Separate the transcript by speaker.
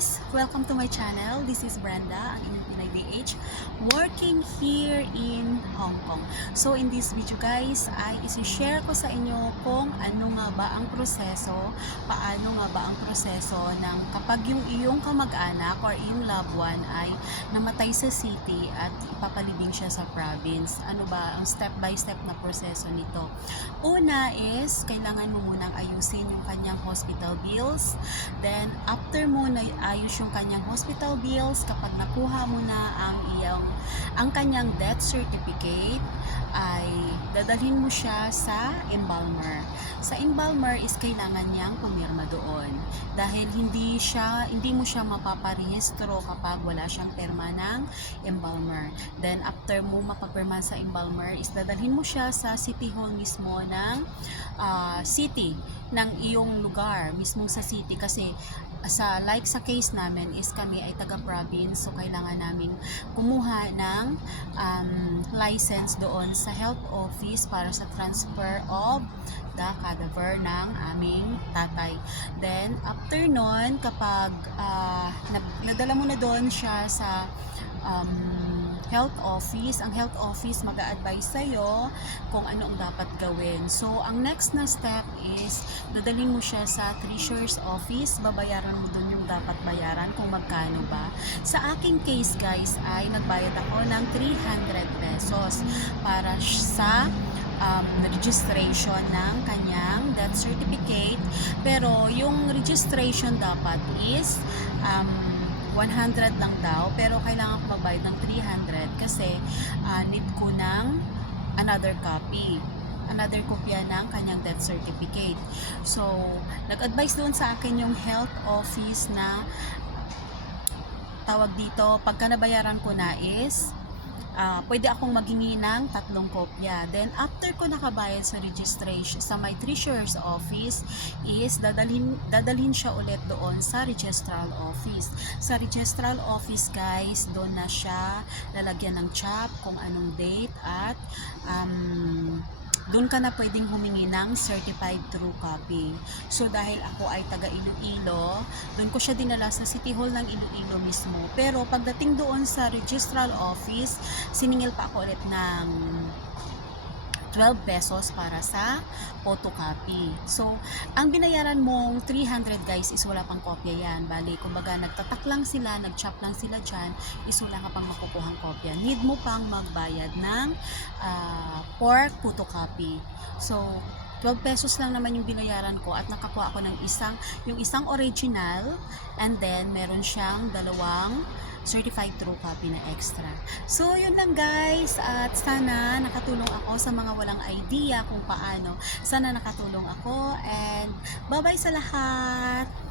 Speaker 1: guys! Welcome to my channel. This is Brenda, ang inyong Pinay DH, working here in Hong Kong. So in this video guys, ay isi-share ko sa inyo kung ano nga ba ang proseso, paano nga ba ang proseso ng kapag yung iyong kamag-anak or iyong loved one ay namatay sa city at ipapalibing siya sa province. Ano ba ang step-by-step na proseso nito? Una is, kailangan mo munang ayusin yung kanyang hospital bills. Then, after mo na ayos yung kanyang hospital bills, kapag nakuha mo na ang iyang, ang kanyang death certificate, ay dadalhin mo siya sa embalmer. Sa embalmer is kailangan niyang pumirma doon. Dahil hindi siya, hindi mo siya mapaparehistro kapag wala siyang perma ng embalmer. Then, after mo mapapirma sa embalmer, is dadalhin mo siya sa city hall mismo ng ah, city ng iyong lugar, mismo sa city kasi sa like sa case namin is kami ay taga province so kailangan namin kumuha ng um, license doon sa health office para sa transfer of the cadaver ng aming tatay. Then after nun kapag ah, nag- nadala mo na doon siya sa um, health office, ang health office mag advise sa'yo kung ano ang dapat gawin. So, ang next na step is dadalhin mo siya sa treasurer's office, babayaran mo doon yung dapat bayaran kung magkano ba. Sa aking case guys ay nagbayad ako ng 300 pesos para sa um, registration ng kanyang death certificate. Pero yung registration dapat is um, 100 lang daw pero kailangan ko magbayad ng 300 kasi ah, need ko ng another copy. Another kopya ng kanyang death certificate. So nag-advise doon sa akin yung health office na tawag dito pagka nabayaran ko na is ah, pwede akong maghingi ng tatlong kopya. Then, after ko nakabayad sa registration, sa my treasurer's office, is dadalhin, dadalhin siya ulit doon sa registral office. Sa registral office, guys, doon na siya lalagyan ng chap kung anong date at um, doon ka na pwedeng humingi ng certified true copy. So dahil ako ay taga Iloilo, doon ko siya dinala sa City Hall ng Iloilo mismo. Pero pagdating doon sa registral office, siningil pa ako ulit ng 12 pesos para sa photocopy. So, ang binayaran mong 300 guys is wala pang kopya yan. Bali, kumbaga nagtatak lang sila, nagchop lang sila dyan, is wala ka pang makukuhang kopya. Need mo pang magbayad ng ah, for photocopy. So, 12 pesos lang naman yung binayaran ko at nakakuha ako ng isang, yung isang original and then meron siyang dalawang certified true copy na extra. So, yun lang guys. At sana nakatulong ako sa mga walang idea kung paano. Sana nakatulong ako. And bye-bye sa lahat!